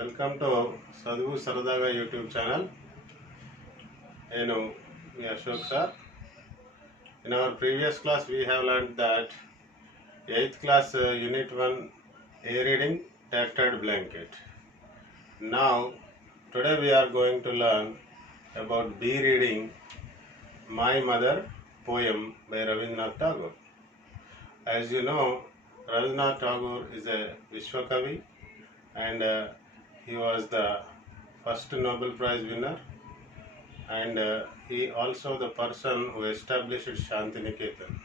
Welcome to saduvusaradaga YouTube channel. Nenu mi Ashok sir. In our previous class we have learned that 8th class unit-1 A reading Tattered blanket. Now today we are going to learn about B reading My Mother poem by Ravindranath Tagore. As you know, Ravindranath Tagore is a Vishwakavi and he was the first Nobel Prize winner, and he also the person who established Shantiniketan.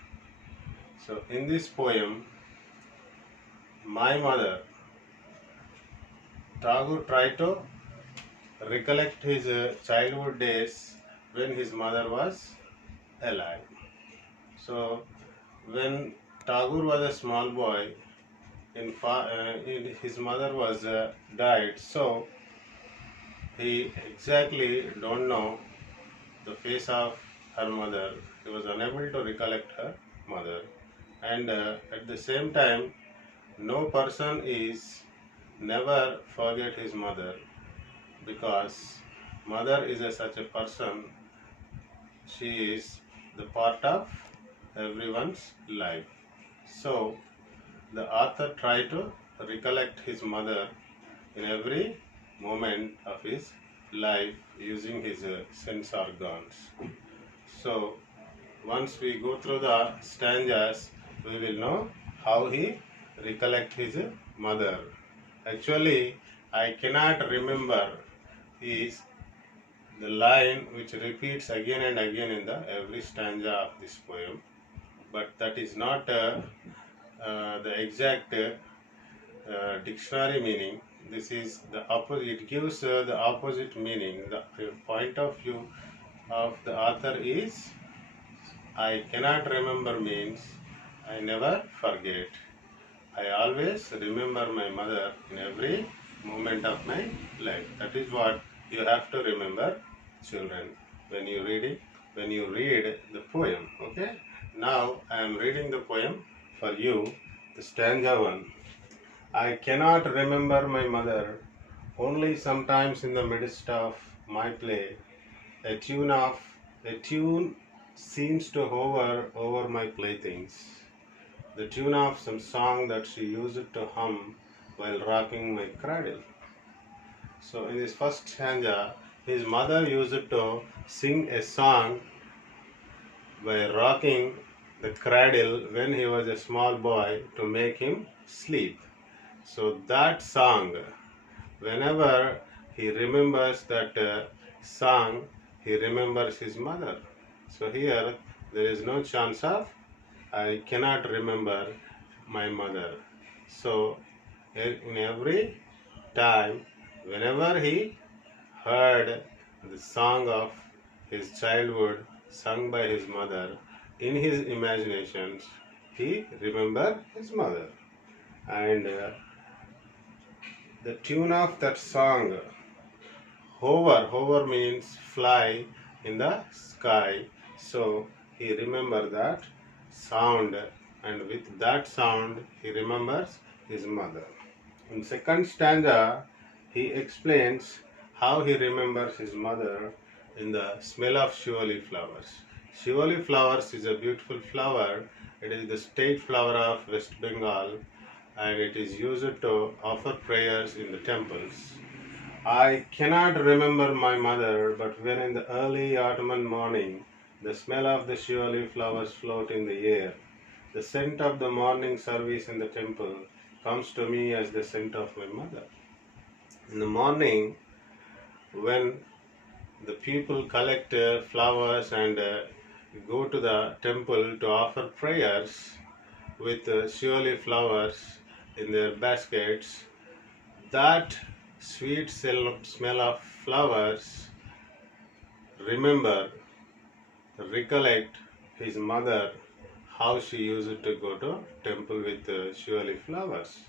So in this poem, My Mother, Tagore tried to recollect his childhood days when his mother was alive. So when Tagore was a small boy, his mother was died, so he exactly don't know the face of her mother. He was unable to recollect her mother, and at the same time, no person is never forget his mother, because mother is such a person. She is the part of everyone's life. So the author tried to recollect his mother in every moment of his life using his sense organs. So once we go through the stanzas, we will know how he recollect his mother. Actually, I cannot remember is the line which repeats again and again in the every stanza of this poem, but that is not the exact dictionary meaning. This is the opposite. It gives the opposite meaning. The point of view of the author is I cannot remember means I never forget. I always remember my mother in every moment of my life. That is what you have to remember, children, when you read the poem. Okay. Now I am reading the poem for you. The stanza 1. I cannot remember my mother, only sometimes in the midst of my play, a tune seems to hover over my playthings, the tune of some song that she used to hum while rocking my cradle. So in this first stanza, his mother used to sing a song by rocking the cradle when he was a small boy to make him sleep. So that song, whenever he remembers that song, he remembers his mother. So here there is no chance of I cannot remember my mother. So in every time, whenever he heard the song of his childhood sung by his mother, in his imaginations, he remembered his mother. And the tune of that song, hover means fly in the sky. So he remembers that sound, and with that sound he remembers his mother. In second stanza, he explains how he remembers his mother in the smell of shivali flowers. Shivali flowers is a beautiful flower. It is the state flower of West Bengal, and it is used to offer prayers in the temples. I cannot remember my mother, but when in the early autumn morning the smell of the shivali flowers float in the air, the scent of the morning service in the temple comes to me as the scent of my mother. In the morning, when the people collect flowers and go to the temple to offer prayers with shivali flowers in their baskets, that sweet smell of flowers recollect his mother, how she used to go to temple with shivali flowers.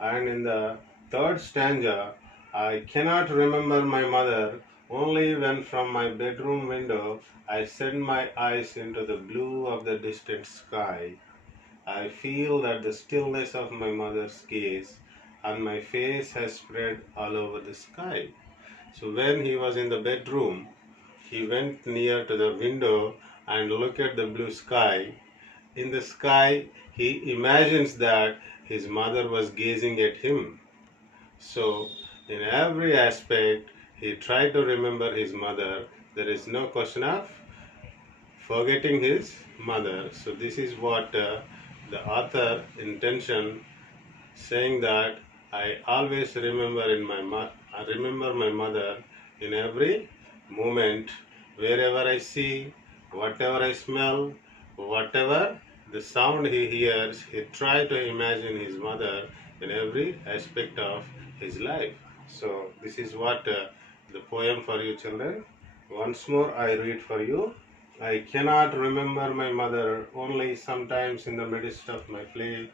And in the third stanza, I cannot remember my mother, only when from my bedroom window I send my eyes into the blue of the distant sky. I feel that the stillness of my mother's gaze and my face has spread all over the sky. So when he was in the bedroom, he went near to the window and looked at the blue sky. In the sky, he imagines that his mother was gazing at him. So, in every aspect, he tried to remember his mother. There is no question of forgetting his mother. So, this is what the author intention saying that I always remember I remember my mother in every moment, wherever I see, whatever I smell, whatever the sound he hears, he try to imagine his mother in every aspect of his life. So this is what the poem for you children. Once more I read for you. I cannot remember my mother, only sometimes in the midst of my play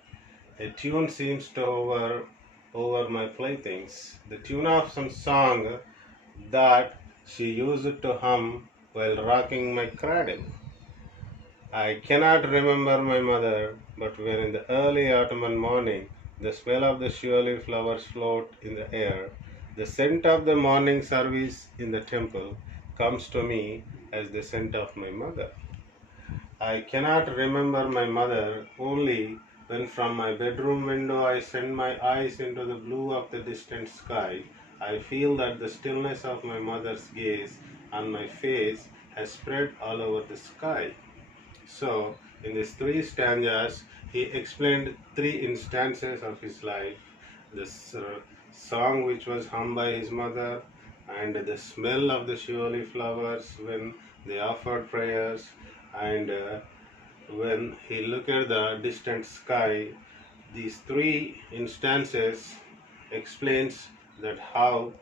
a tune seems to over my playthings. The tune of some song that she used to hum while rocking my cradle. I cannot remember my mother, but when in the early autumn morning the smell of the surely flowers float in the air, the scent of the morning service in the temple comes to me as the scent of my mother. I cannot remember my mother, only when from my bedroom window I send my eyes into the blue of the distant sky, I feel that the stillness of my mother's gaze on my face has spread all over the sky. So, in these three stanzas, he explained three instances of his life. This song which was hummed by his mother, and the smell of the surely flowers when they offered prayers, and when he looked at the distant sky. These three instances explains that how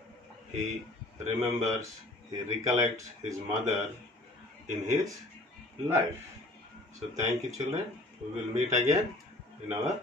he remembers, he recollects his mother in his life. So thank you children. We will meet again in our